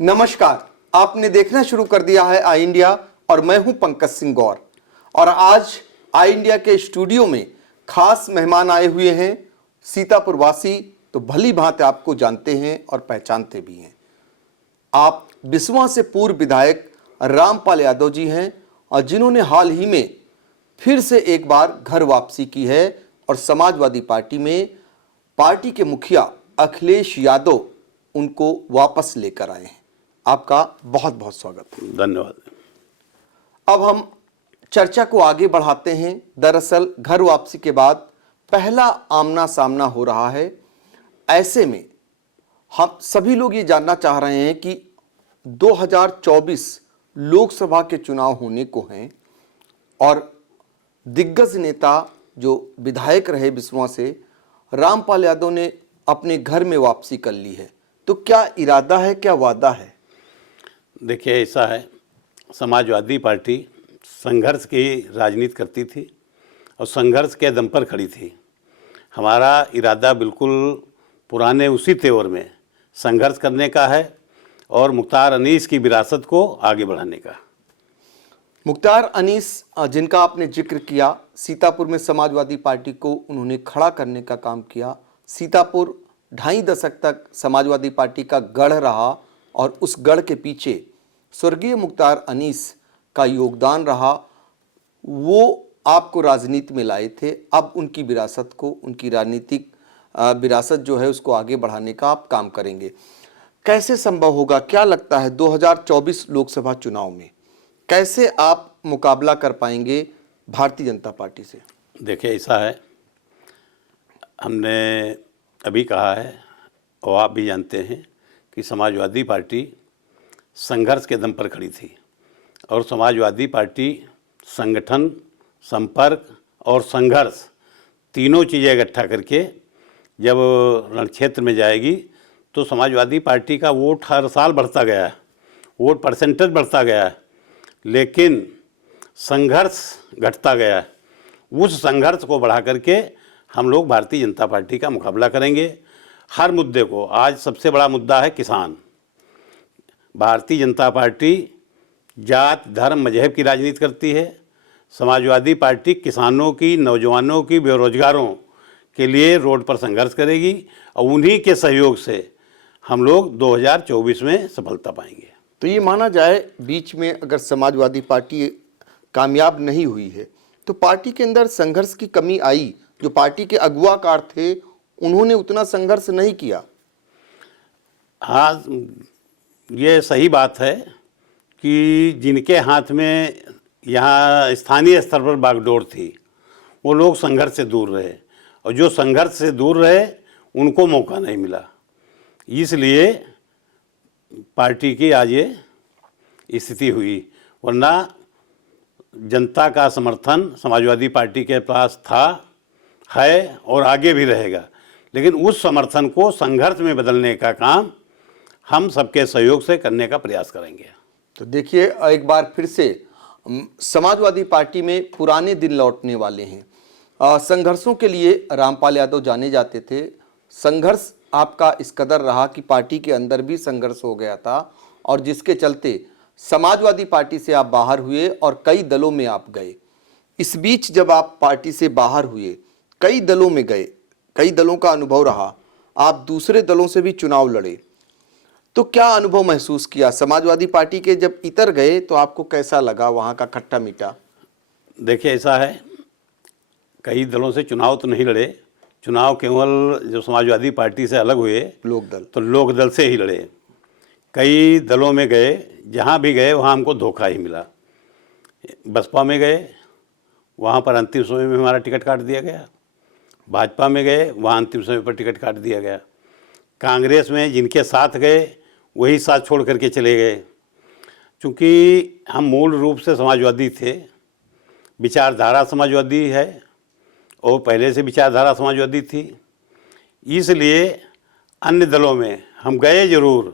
नमस्कार, आपने देखना शुरू कर दिया है आई इंडिया और मैं हूं पंकज सिंह गौर। और आज आई इंडिया के स्टूडियो में खास मेहमान आए हुए हैं। सीतापुर वासी तो भली भांति आपको जानते हैं और पहचानते भी हैं। आप बिस्वा से पूर्व विधायक रामपाल यादव जी हैं और जिन्होंने हाल ही में फिर से एक बार घर वापसी की है और समाजवादी पार्टी में पार्टी के मुखिया अखिलेश यादव उनको वापस लेकर आए हैं। आपका बहुत बहुत स्वागत है। धन्यवाद। अब हम चर्चा को आगे बढ़ाते हैं। दरअसल घर वापसी के बाद पहला आमना सामना हो रहा है। ऐसे में हम सभी लोग ये जानना चाह रहे हैं कि 2024 लोकसभा के चुनाव होने को हैं और दिग्गज नेता जो विधायक रहे बिस्वा से रामपाल यादव ने अपने घर में वापसी कर ली है। तो क्या इरादा है, क्या वादा है? देखिए, ऐसा है, समाजवादी पार्टी संघर्ष की राजनीति करती थी और संघर्ष के दम पर खड़ी थी। हमारा इरादा बिल्कुल पुराने उसी तेवर में संघर्ष करने का है और मुख्तार अनीस की विरासत को आगे बढ़ाने का। मुख्तार अनीस जिनका आपने जिक्र किया, सीतापुर में समाजवादी पार्टी को उन्होंने खड़ा करने का काम किया। सीतापुर 2.5 दशक तक समाजवादी पार्टी का गढ़ रहा और उस गढ़ के पीछे स्वर्गीय मुख्तार अनीस का योगदान रहा। वो आपको राजनीति में लाए थे। अब उनकी विरासत को, उनकी राजनीतिक विरासत जो है उसको आगे बढ़ाने का आप काम करेंगे। कैसे संभव होगा, क्या लगता है 2024 लोकसभा चुनाव में कैसे आप मुकाबला कर पाएंगे भारतीय जनता पार्टी से? देखिए, ऐसा है, हमने अभी कहा है और आप भी जानते हैं कि समाजवादी पार्टी संघर्ष के दम पर खड़ी थी और समाजवादी पार्टी संगठन, संपर्क और संघर्ष तीनों चीज़ें इकट्ठा करके जब रणक्षेत्र में जाएगी तो समाजवादी पार्टी का वोट हर साल बढ़ता गया है, वोट परसेंटेज बढ़ता गया है, लेकिन संघर्ष घटता गया है। उस संघर्ष को बढ़ा करके हम लोग भारतीय जनता पार्टी का मुकाबला करेंगे हर मुद्दे को। आज सबसे बड़ा मुद्दा है किसान। भारतीय जनता पार्टी जात, धर्म, मजहब की राजनीति करती है। समाजवादी पार्टी किसानों की, नौजवानों की, बेरोजगारों के लिए रोड पर संघर्ष करेगी और उन्हीं के सहयोग से हम लोग 2024 में सफलता पाएंगे। तो ये माना जाए बीच में अगर समाजवादी पार्टी कामयाब नहीं हुई है तो पार्टी के अंदर संघर्ष की कमी आई। जो पार्टी के अगुवाकार थे उन्होंने उतना संघर्ष नहीं किया। हाँ, ये सही बात है कि जिनके हाथ में यहाँ स्थानीय स्तर पर बागडोर थी वो लोग संघर्ष से दूर रहे और जो संघर्ष से दूर रहे उनको मौका नहीं मिला। इसलिए पार्टी की आज ये स्थिति हुई, वरना जनता का समर्थन समाजवादी पार्टी के पास था, है और आगे भी रहेगा। लेकिन उस समर्थन को संघर्ष में बदलने का काम हम सबके सहयोग से करने का प्रयास करेंगे। तो देखिए, एक बार फिर से समाजवादी पार्टी में पुराने दिन लौटने वाले हैं। संघर्षों के लिए रामपाल यादव जाने जाते थे। संघर्ष आपका इस कदर रहा कि पार्टी के अंदर भी संघर्ष हो गया था और जिसके चलते समाजवादी पार्टी से आप बाहर हुए और कई दलों में आप गए। इस बीच जब आप पार्टी से बाहर हुए, कई दलों में गए, कई दलों का अनुभव रहा, आप दूसरे दलों से भी चुनाव लड़े, तो क्या अनुभव महसूस किया? समाजवादी पार्टी के जब इतर गए तो आपको कैसा लगा, वहाँ का खट्टा मीठा? देखिए, ऐसा है, कई दलों से चुनाव तो नहीं लड़े। चुनाव केवल जो समाजवादी पार्टी से अलग हुए लोकदल, तो लोकदल से ही लड़े। कई दलों में गए, जहाँ भी गए वहाँ हमको धोखा ही मिला। बसपा में गए, वहाँ पर अंतिम समय में हमारा टिकट काट दिया गया। भाजपा में गए, वहाँ अंतिम समय पर टिकट काट दिया गया। कांग्रेस में जिनके साथ गए वही साथ छोड़ करके चले गए। चूँकि हम मूल रूप से समाजवादी थे, विचारधारा समाजवादी है और पहले से विचारधारा समाजवादी थी, इसलिए अन्य दलों में हम गए ज़रूर,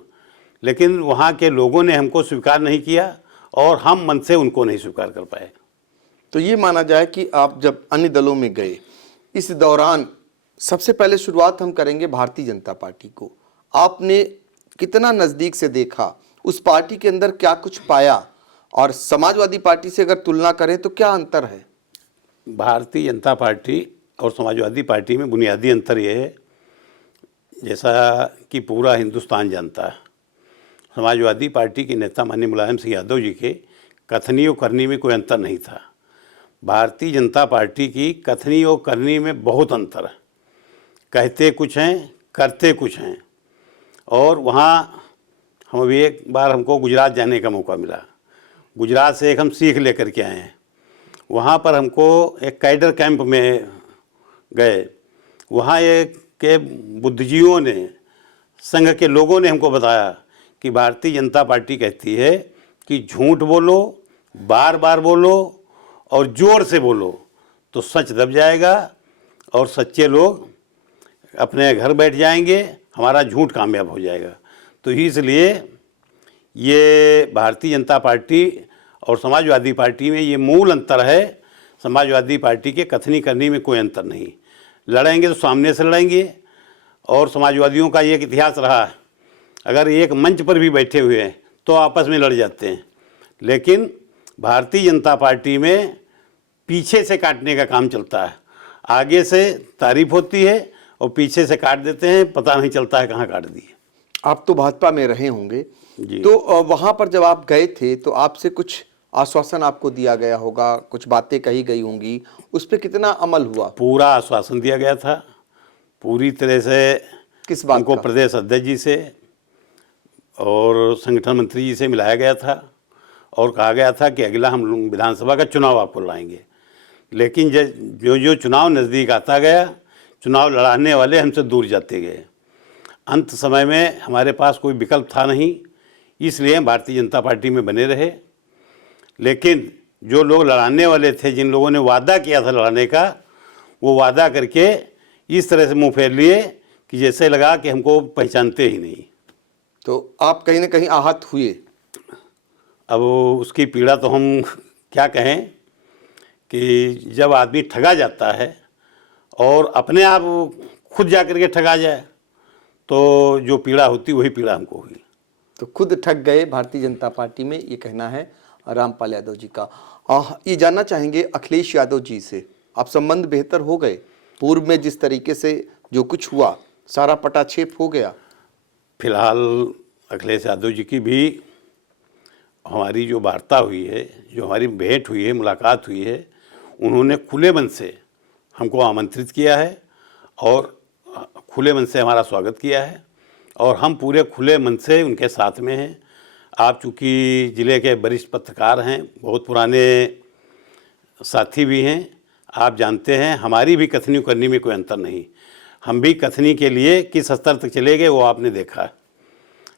लेकिन वहाँ के लोगों ने हमको स्वीकार नहीं किया और हम मन से उनको नहीं स्वीकार कर पाए। तो ये माना जाए कि आप जब अन्य दलों में गए, इस दौरान सबसे पहले शुरुआत हम करेंगे भारतीय जनता पार्टी को। आपने कितना नज़दीक से देखा उस पार्टी के अंदर क्या कुछ पाया और समाजवादी पार्टी से अगर तुलना करें तो क्या अंतर है? भारतीय जनता पार्टी और समाजवादी पार्टी में बुनियादी अंतर ये है, जैसा कि पूरा हिंदुस्तान जानता है, समाजवादी पार्टी के नेता माननीय मुलायम सिंह यादव जी के कथनी और करनी में कोई अंतर नहीं था। भारतीय जनता पार्टी की कथनी और करनी में बहुत अंतर है। कहते कुछ हैं, करते कुछ हैं। और वहाँ हम अभी एक बार हमको गुजरात जाने का मौका मिला। गुजरात से एक हम सीख लेकर के आए हैं। वहाँ पर हमको एक कैडर कैंप में गए। वहाँ एक के बुद्धिजीवियों ने, संघ के लोगों ने हमको बताया कि भारतीय जनता पार्टी कहती है कि झूठ बोलो, बार बार बोलो और ज़ोर से बोलो तो सच दब जाएगा और सच्चे लोग अपने घर बैठ जाएंगे, हमारा झूठ कामयाब हो जाएगा। तो इसलिए ये भारतीय जनता पार्टी और समाजवादी पार्टी में ये मूल अंतर है। समाजवादी पार्टी के कथनी करनी में कोई अंतर नहीं। लड़ेंगे तो सामने से लड़ेंगे। और समाजवादियों का ये एक इतिहास रहा है, अगर एक मंच पर भी बैठे हुए हैं तो आपस में लड़ जाते हैं। लेकिन भारतीय जनता पार्टी में पीछे से काटने का काम चलता है। आगे से तारीफ होती है और पीछे से काट देते हैं, पता नहीं चलता है कहाँ काट दी। आप तो भाजपा में रहे होंगे जी। तो वहां पर जब आप गए थे तो आपसे कुछ आश्वासन आपको दिया गया होगा, कुछ बातें कही गई होंगी, उस पर कितना अमल हुआ? पूरा आश्वासन दिया गया था, पूरी तरह से। किस बात हमको का? प्रदेश अध्यक्ष जी से और संगठन मंत्री जी से मिलाया गया था और कहा गया था कि अगला हम विधानसभा का चुनाव आपको लड़ाएंगे। लेकिन जो जो चुनाव नज़दीक आता गया, चुनाव लड़ाने वाले हमसे दूर जाते गए। अंत समय में हमारे पास कोई विकल्प था नहीं, इसलिए हम भारतीय जनता पार्टी में बने रहे। लेकिन जो लोग लड़ाने वाले थे, जिन लोगों ने वादा किया था लड़ाने का, वो वादा करके इस तरह से मुंह फेर लिए कि जैसे लगा कि हमको पहचानते ही नहीं। तो आप कहीं ना कहीं आहत हुए। अब उसकी पीड़ा तो हम क्या कहें कि जब आदमी ठगा जाता है और अपने आप खुद जा कर के ठगा जाए तो जो पीड़ा होती वही पीड़ा हमको हुई। तो खुद ठग गए भारतीय जनता पार्टी में, ये कहना है रामपाल यादव जी का। ये जानना चाहेंगे अखिलेश यादव जी से, आप संबंध बेहतर हो गए? पूर्व में जिस तरीके से जो कुछ हुआ सारा पटाक्षेप हो गया? फिलहाल अखिलेश यादव जी की भी हमारी जो वार्ता हुई है, जो हमारी भेंट हुई है, मुलाकात हुई है, उन्होंने खुले मन से हमको आमंत्रित किया है और खुले मन से हमारा स्वागत किया है और हम पूरे खुले मन से उनके साथ में हैं। आप चूँकि ज़िले के वरिष्ठ पत्रकार हैं, बहुत पुराने साथी भी हैं, आप जानते हैं हमारी भी कथनी करनी में कोई अंतर नहीं। हम भी कथनी के लिए किस स्तर तक चले गए वो आपने देखा।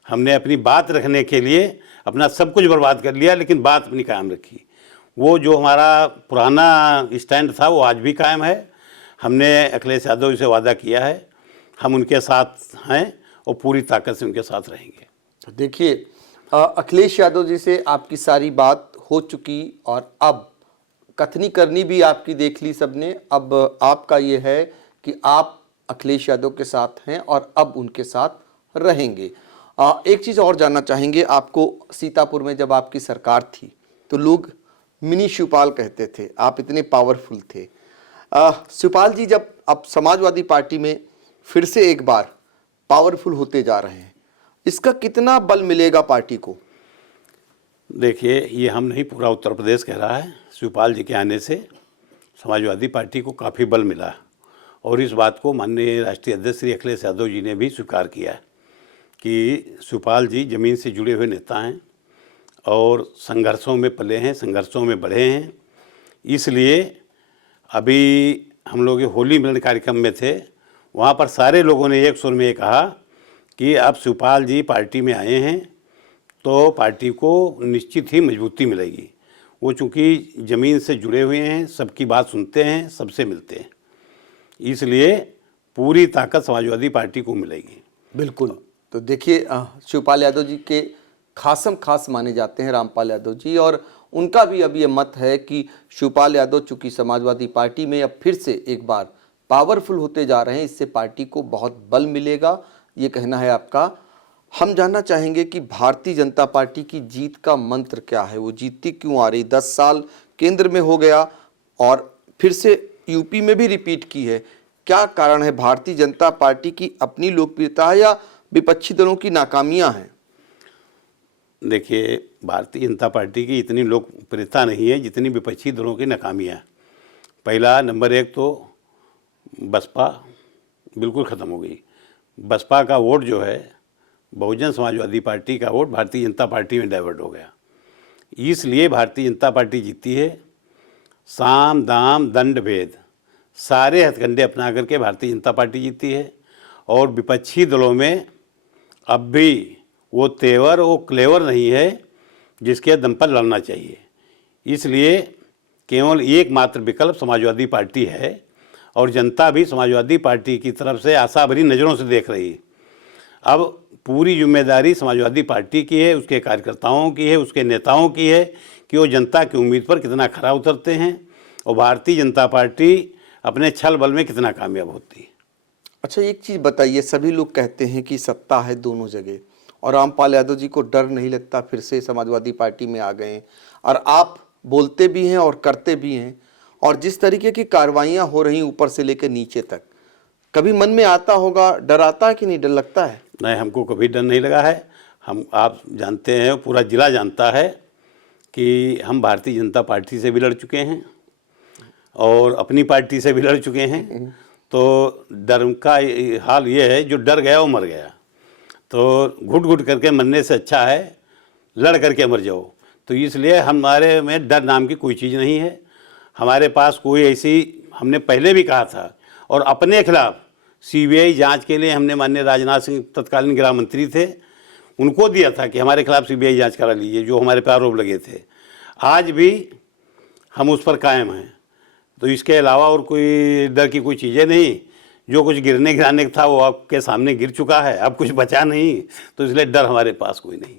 हमने अपनी बात रखने के लिए अपना सब कुछ बर्बाद कर लिया, लेकिन बात अपनी कायम रखी। वो जो हमारा पुराना स्टैंड था वो आज भी कायम है। हमने अखिलेश यादव जी से वादा किया है, हम उनके साथ हैं और पूरी ताकत से उनके साथ रहेंगे। तो देखिए, अखिलेश यादव जी से आपकी सारी बात हो चुकी और अब कथनी करनी भी आपकी देख ली सबने। अब आपका ये है कि आप अखिलेश यादव के साथ हैं और अब उनके साथ रहेंगे। एक चीज़ और जानना चाहेंगे आपको, सीतापुर में जब आपकी सरकार थी तो लोग मिनी शिवपाल कहते थे, आप इतने पावरफुल थे। शिवपाल जी जब अब समाजवादी पार्टी में फिर से एक बार पावरफुल होते जा रहे हैं, इसका कितना बल मिलेगा पार्टी को? देखिए, ये हम नहीं, पूरा उत्तर प्रदेश कह रहा है। शिवपाल जी के आने से समाजवादी पार्टी को काफ़ी बल मिला और इस बात को माननीय राष्ट्रीय अध्यक्ष श्री अखिलेश यादव जी ने भी स्वीकार किया है कि शिवपाल जी ज़मीन से जुड़े हुए नेता हैं और संघर्षों में पले हैं, संघर्षों में बढ़े हैं। इसलिए अभी हम लोग होली मिलन कार्यक्रम में थे, वहाँ पर सारे लोगों ने एक सुर में ये कहा कि अब शिवपाल जी पार्टी में आए हैं तो पार्टी को निश्चित ही मजबूती मिलेगी। वो चूँकि ज़मीन से जुड़े हुए हैं, सबकी बात सुनते हैं, सबसे मिलते हैं, इसलिए पूरी ताकत समाजवादी पार्टी को मिलेगी। बिल्कुल। तो देखिए, शिवपाल यादव जी के खासम खास माने जाते हैं रामपाल यादव जी, और उनका भी अब ये मत है कि शिवपाल यादव चूँकि समाजवादी पार्टी में अब फिर से एक बार पावरफुल होते जा रहे हैं, इससे पार्टी को बहुत बल मिलेगा, ये कहना है आपका। हम जानना चाहेंगे कि भारतीय जनता पार्टी की जीत का मंत्र क्या है, वो जीतती क्यों आ रही? 10 साल केंद्र में हो गया और फिर से यूपी में भी रिपीट की है। क्या कारण है? भारतीय जनता पार्टी की अपनी लोकप्रियता है या विपक्षी दलों की नाकामियां हैं? देखिए, भारतीय जनता पार्टी की इतनी लोकप्रियता नहीं है जितनी विपक्षी दलों की नाकामियाँ। पहला नंबर एक तो बसपा बिल्कुल ख़त्म हो गई। बसपा का वोट जो है, बहुजन समाजवादी पार्टी का वोट भारतीय जनता पार्टी में डाइवर्ट हो गया। इसलिए भारतीय जनता पार्टी जीती है। साम दाम दंड भेद सारे हथकंडे अपना करके भारतीय जनता पार्टी जीती है। और विपक्षी दलों में अब भी वो तेवर, वो क्लेवर नहीं है जिसके दम पर लड़ना चाहिए। इसलिए केवल एकमात्र विकल्प समाजवादी पार्टी है और जनता भी समाजवादी पार्टी की तरफ से आशा भरी नज़रों से देख रही है। अब पूरी जिम्मेदारी समाजवादी पार्टी की है, उसके कार्यकर्ताओं की है, उसके नेताओं की है कि वो जनता की उम्मीद पर कितना खरा उतरते हैं और भारतीय जनता पार्टी अपने छल बल में कितना कामयाब होती है। अच्छा, एक चीज़ बताइए, सभी लोग कहते हैं कि सत्ता है दोनों जगह और रामपाल यादव जी को डर नहीं लगता फिर से समाजवादी पार्टी में आ गए हैं, और आप बोलते भी हैं और करते भी हैं, और जिस तरीके की कार्रवाइयाँ हो रही ऊपर से लेकर नीचे तक, कभी मन में आता होगा, डर आता है कि नहीं, डर लगता है? नहीं, हमको कभी डर नहीं लगा है। आप जानते हैं, पूरा ज़िला जानता है कि हम भारतीय जनता पार्टी से भी लड़ चुके हैं और अपनी पार्टी से भी लड़ चुके हैं। तो डर का हाल ये है, जो डर गया वो मर गया। तो घुट घुट करके मरने से अच्छा है लड़ करके मर जाओ। तो इसलिए हमारे में डर नाम की कोई चीज़ नहीं है। हमारे पास कोई ऐसी, हमने पहले भी कहा था और अपने खिलाफ सीबीआई जांच के लिए हमने माननीय राजनाथ सिंह तत्कालीन गृह मंत्री थे, उनको दिया था कि हमारे खिलाफ सीबीआई जांच करा लीजिए जो हमारे पर आरोप लगे थे। आज भी हम उस पर कायम हैं। तो इसके अलावा और कोई डर की कोई चीज़ें नहीं। जो कुछ गिरने गिराने का था वो आपके सामने गिर चुका है, अब कुछ बचा नहीं, तो इसलिए डर हमारे पास कोई नहीं।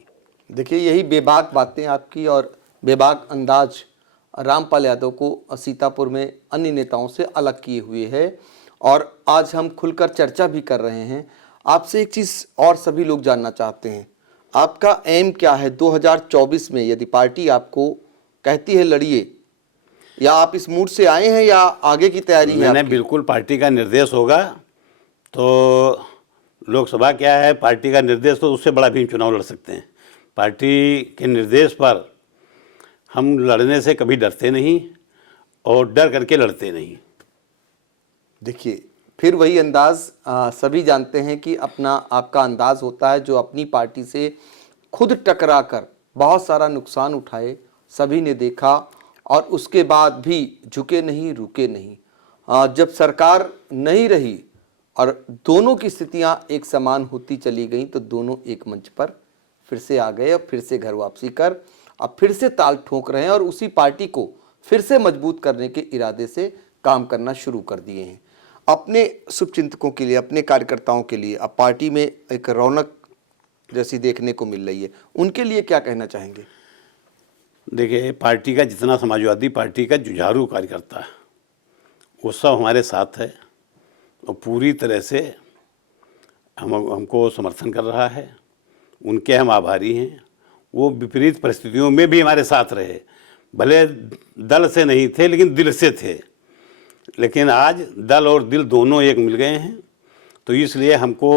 देखिए, यही बेबाक बातें आपकी और बेबाक अंदाज रामपाल यादव को सीतापुर में अन्य नेताओं से अलग किए हुए है, और आज हम खुलकर चर्चा भी कर रहे हैं। आपसे एक चीज़ और सभी लोग जानना चाहते हैं, आपका एम क्या है 2024 में? यदि पार्टी आपको कहती है लड़िए, या आप इस मूड से आए हैं या आगे की तैयारी है मैंने आपकी? बिल्कुल, पार्टी का निर्देश होगा तो लोकसभा क्या है, पार्टी का निर्देश तो उससे बड़ा भी चुनाव लड़ सकते हैं। पार्टी के निर्देश पर हम लड़ने से कभी डरते नहीं और डर करके लड़ते नहीं। देखिए, फिर वही अंदाज सभी जानते हैं कि अपना आपका अंदाज होता है, जो अपनी पार्टी से खुद टकरा कर बहुत सारा नुकसान उठाए, सभी ने देखा, और उसके बाद भी झुके नहीं, रुके नहीं। जब सरकार नहीं रही और दोनों की स्थितियां एक समान होती चली गईं, तो दोनों एक मंच पर फिर से आ गए और फिर से घर वापसी कर अब फिर से ताल ठोक रहे हैं और उसी पार्टी को फिर से मजबूत करने के इरादे से काम करना शुरू कर दिए हैं। अपने शुभचिंतकों के लिए, अपने कार्यकर्ताओं के लिए अब पार्टी में एक रौनक जैसी देखने को मिल रही है, उनके लिए क्या कहना चाहेंगे? देखिए, पार्टी का जितना समाजवादी पार्टी का जुझारू कार्यकर्ता है वो सब हमारे साथ है और पूरी तरह से हमको समर्थन कर रहा है। उनके हम आभारी हैं। वो विपरीत परिस्थितियों में भी हमारे साथ रहे, भले दल से नहीं थे लेकिन दिल से थे। लेकिन आज दल और दिल दोनों एक मिल गए हैं, तो इसलिए हमको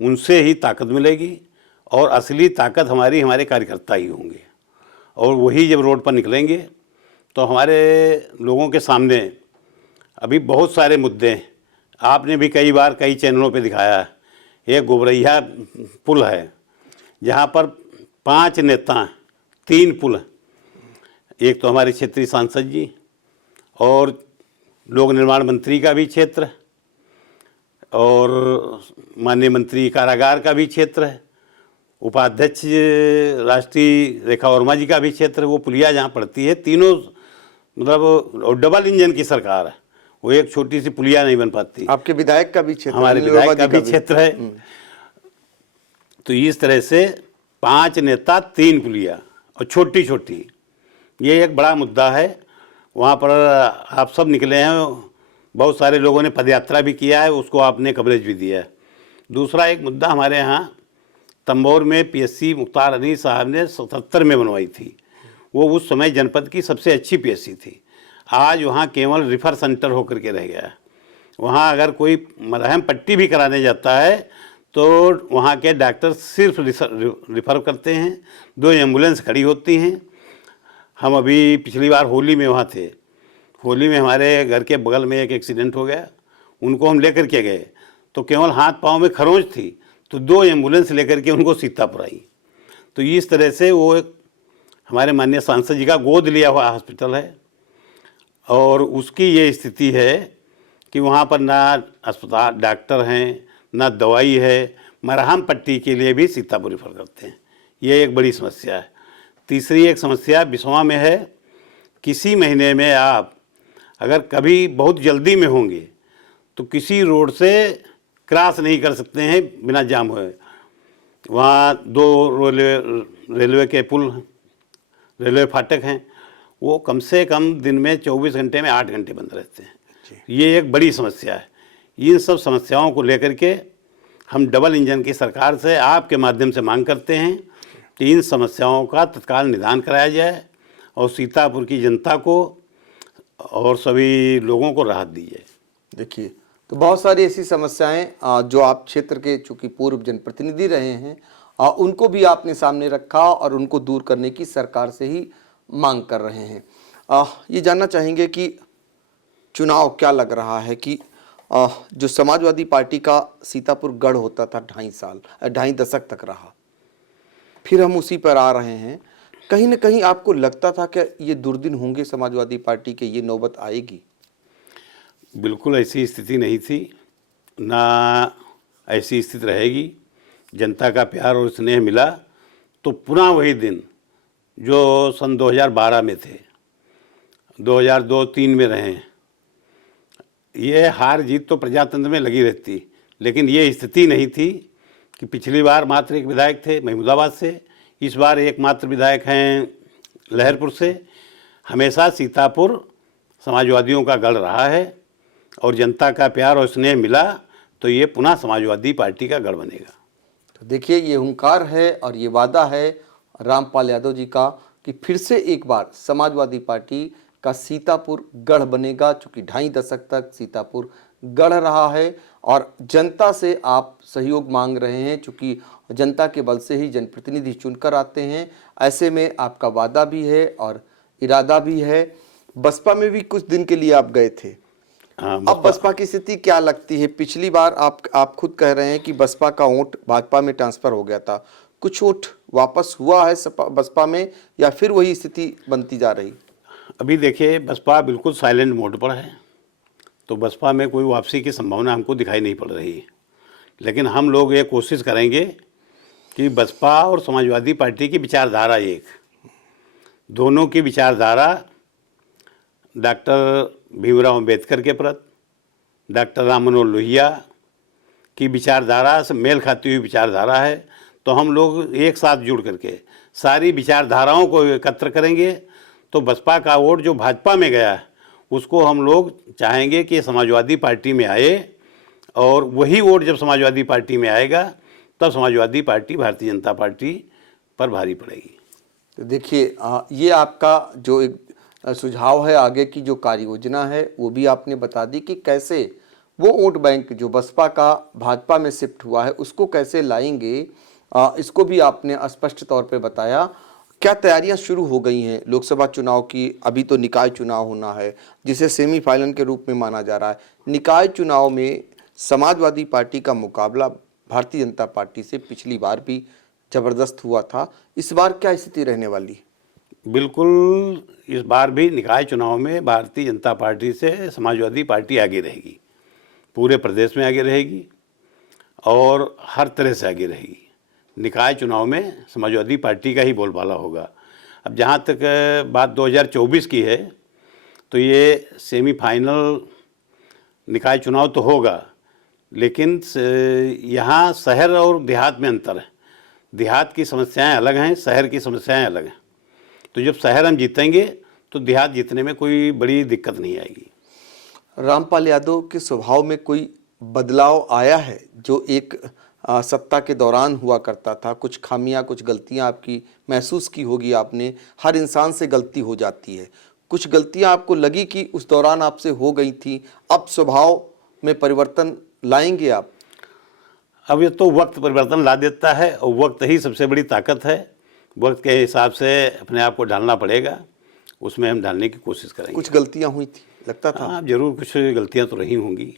उनसे ही ताकत मिलेगी और असली ताकत हमारे कार्यकर्ता ही होंगे। और वही जब रोड पर निकलेंगे तो हमारे लोगों के सामने अभी बहुत सारे मुद्दे हैं। आपने भी कई बार कई चैनलों पे दिखाया है, एक गोबरैया पुल है जहाँ पर 5 नेता हैं, 3 पुल हैं। एक तो हमारे क्षेत्रीय सांसद जी और लोक निर्माण मंत्री का भी क्षेत्र है और माननीय मंत्री कारागार का भी क्षेत्र है, उपाध्यक्ष राष्ट्रीय रेखा वर्मा जी का भी क्षेत्र है। वो पुलिया जहाँ पड़ती है, तीनों मतलब डबल इंजन की सरकार है, वो एक छोटी सी पुलिया नहीं बन पाती। आपके विधायक का भी क्षेत्र, हमारे विधायक का भी क्षेत्र है। तो इस तरह से 5 नेता 3 पुलिया और छोटी छोटी, ये एक बड़ा मुद्दा है। वहाँ पर आप सब निकले हैं, बहुत सारे लोगों ने पदयात्रा भी किया है, उसको आपने कवरेज भी दिया है। दूसरा एक मुद्दा हमारे यहाँ तंबोर में पीएससी मुख्तार अनीस साहब ने 77 में बनवाई थी। वो उस समय जनपद की सबसे अच्छी पीएससी थी। आज वहाँ केवल रिफ़र सेंटर होकर के रह गया है। वहाँ अगर कोई मलहम पट्टी भी कराने जाता है तो वहाँ के डॉक्टर सिर्फ रिफ़र करते हैं। 2 एम्बुलेंस खड़ी होती हैं। हम अभी पिछली बार होली में वहाँ थे। होली में हमारे घर के बगल में एक एक्सीडेंट हो गया, उनको हम लेकर के गए तो केवल हाथ पाँव में खरोंच थी, तो 2 एम्बुलेंस लेकर के उनको सीतापुर आई। तो इस तरह से वो एक हमारे माननीय सांसद जी का गोद लिया हुआ हॉस्पिटल है और उसकी ये स्थिति है कि वहाँ पर ना अस्पताल डॉक्टर हैं, ना दवाई है। मरहम पट्टी के लिए भी सीतापुर रेफर करते हैं। ये एक बड़ी समस्या है। तीसरी एक समस्या बिसवा में है। किसी महीने में आप अगर कभी बहुत जल्दी में होंगे तो किसी रोड से क्रॉस नहीं कर सकते हैं बिना जाम हुए। वहाँ 2 रेलवे के पुल, रेलवे फाटक हैं, वो कम से कम दिन में 24 घंटे में 8 घंटे बंद रहते हैं। ये एक बड़ी समस्या है। इन सब समस्याओं को लेकर के हम डबल इंजन की सरकार से आपके माध्यम से मांग करते हैं कि इन समस्याओं का तत्काल निदान कराया जाए और सीतापुर की जनता को और सभी लोगों को राहत दी जाए। देखिए, तो बहुत सारी ऐसी समस्याएं जो आप क्षेत्र के चूंकि पूर्व जनप्रतिनिधि रहे हैं उनको भी आपने सामने रखा और उनको दूर करने की सरकार से ही मांग कर रहे हैं। ये जानना चाहेंगे कि चुनाव क्या लग रहा है कि जो समाजवादी पार्टी का सीतापुर गढ़ होता था 2.5 दशक तक रहा, फिर हम उसी पर आ रहे हैं। कहीं ना कहीं आपको लगता था कि ये दुर्दिन होंगे समाजवादी पार्टी के, ये नौबत आएगी? बिल्कुल ऐसी स्थिति नहीं थी, ना ऐसी स्थिति रहेगी। जनता का प्यार और स्नेह मिला तो पुनः वही दिन जो सन 2012 में थे, 2002-3 में रहे। ये हार जीत तो प्रजातंत्र में लगी रहती, लेकिन ये स्थिति नहीं थी कि पिछली बार मात्र एक विधायक थे महमूदाबाद से, इस बार एकमात्र विधायक हैं लहरपुर से। हमेशा सीतापुर समाजवादियों का गढ़ रहा है और जनता का प्यार और स्नेह मिला तो ये पुनः समाजवादी पार्टी का गढ़ बनेगा। तो देखिए, ये हुंकार है और ये वादा है रामपाल यादव जी का कि फिर से एक बार समाजवादी पार्टी का सीतापुर गढ़ बनेगा। चूँकि 2.5 दशक तक सीतापुर गढ़ रहा है और जनता से आप सहयोग मांग रहे हैं। चूँकि जनता के बल से ही जनप्रतिनिधि चुनकर आते हैं, ऐसे में आपका वादा भी है और इरादा भी है। बसपा में भी कुछ दिन के लिए आप गए थे। अब बसपा की स्थिति क्या लगती है? पिछली बार आप खुद कह रहे हैं कि बसपा का वोट भाजपा में ट्रांसफर हो गया था, कुछ वोट वापस हुआ है बसपा में या फिर वही स्थिति बनती जा रही? अभी देखिए, बसपा बिल्कुल साइलेंट मोड पर है, तो बसपा में कोई वापसी की संभावना हमको दिखाई नहीं पड़ रही है। लेकिन हम लोग ये कोशिश करेंगे कि बसपा और समाजवादी पार्टी की विचारधारा एक, दोनों की विचारधारा डॉक्टर भीमराव अम्बेडकर के प्रति, डॉक्टर राम मनोहर लोहिया की विचारधारा से मेल खाती हुई विचारधारा है। तो हम लोग एक साथ जुड़ करके सारी विचारधाराओं को एकत्र करेंगे तो बसपा का वोट जो भाजपा में गया है उसको हम लोग चाहेंगे कि समाजवादी पार्टी में आए और वही वोट जब समाजवादी पार्टी में आएगा तब समाजवादी पार्टी भारतीय जनता पार्टी पर भारी पड़ेगी। तो देखिए, ये आपका जो एक सुझाव है, आगे की जो कार्य योजना है वो भी आपने बता दी कि कैसे वो वोट बैंक जो बसपा का भाजपा में शिफ्ट हुआ है उसको कैसे लाएंगे, इसको भी आपने स्पष्ट तौर पे बताया। क्या तैयारियां शुरू हो गई हैं लोकसभा चुनाव की? अभी तो निकाय चुनाव होना है जिसे सेमीफाइनल के रूप में माना जा रहा है। निकाय चुनाव में समाजवादी पार्टी का मुकाबला भारतीय जनता पार्टी से पिछली बार भी जबरदस्त हुआ था, इस बार क्या स्थिति रहने वाली? बिल्कुल, इस बार भी निकाय चुनाव में भारतीय जनता पार्टी से समाजवादी पार्टी आगे रहेगी, पूरे प्रदेश में आगे रहेगी और हर तरह से आगे रहेगी। निकाय चुनाव में समाजवादी पार्टी का ही बोलबाला होगा। अब जहाँ तक बात 2024 की है तो ये सेमीफाइनल निकाय चुनाव तो होगा, लेकिन यहाँ शहर और देहात में अंतर है। देहात की समस्याएं अलग हैं, शहर की समस्याएं अलग हैं। तो जब शहर हम जीतेंगे तो देहात जीतने में कोई बड़ी दिक्कत नहीं आएगी। रामपाल यादव के स्वभाव में कोई बदलाव आया है जो एक सत्ता के दौरान हुआ करता था, कुछ खामियां, कुछ गलतियां आपकी महसूस की होगी आपने। हर इंसान से गलती हो जाती है। कुछ गलतियां आपको लगी कि उस दौरान आपसे हो गई थी, अब स्वभाव में परिवर्तन लाएंगे आप? अब ये तो वक्त परिवर्तन ला देता है और वक्त ही सबसे बड़ी ताकत है। वक्त के हिसाब से अपने आप को ढालना पड़ेगा, उसमें हम ढालने की कोशिश करेंगे। कुछ गलतियां हुई थी, लगता था। हाँ, जरूर कुछ गलतियां तो रही होंगी।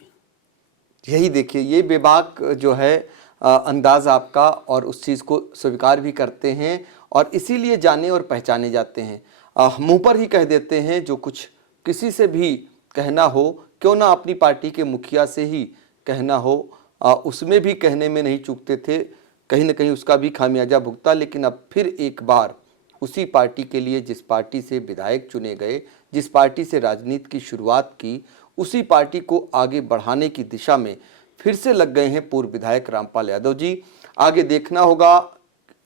यही देखिए, ये बेबाक जो है अंदाज आपका, और उस चीज़ को स्वीकार भी करते हैं और इसीलिए जाने और पहचाने जाते हैं। मुंह पर ही कह देते हैं जो कुछ किसी से भी कहना हो, क्यों ना अपनी पार्टी के मुखिया से ही कहना हो, उसमें भी कहने में नहीं चूकते थे। कहीं ना कहीं उसका भी खामियाजा भुगता, लेकिन अब फिर एक बार उसी पार्टी के लिए, जिस पार्टी से विधायक चुने गए, जिस पार्टी से राजनीति की शुरुआत की, उसी पार्टी को आगे बढ़ाने की दिशा में फिर से लग गए हैं पूर्व विधायक रामपाल यादव जी। आगे देखना होगा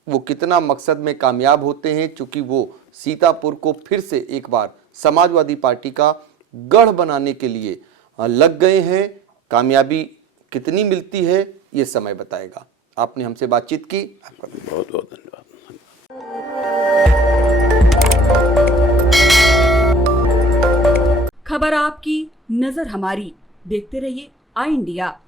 वो कितना मकसद में कामयाब होते हैं, चूंकि वो सीतापुर को फिर से एक बार समाजवादी पार्टी का गढ़ बनाने के लिए लग गए हैं। कामयाबी कितनी मिलती है ये समय बताएगा। आपने हमसे बातचीत की, आपका बहुत बहुत धन्यवाद। खबर आपकी, नजर हमारी। देखते रहिए आई इंडिया।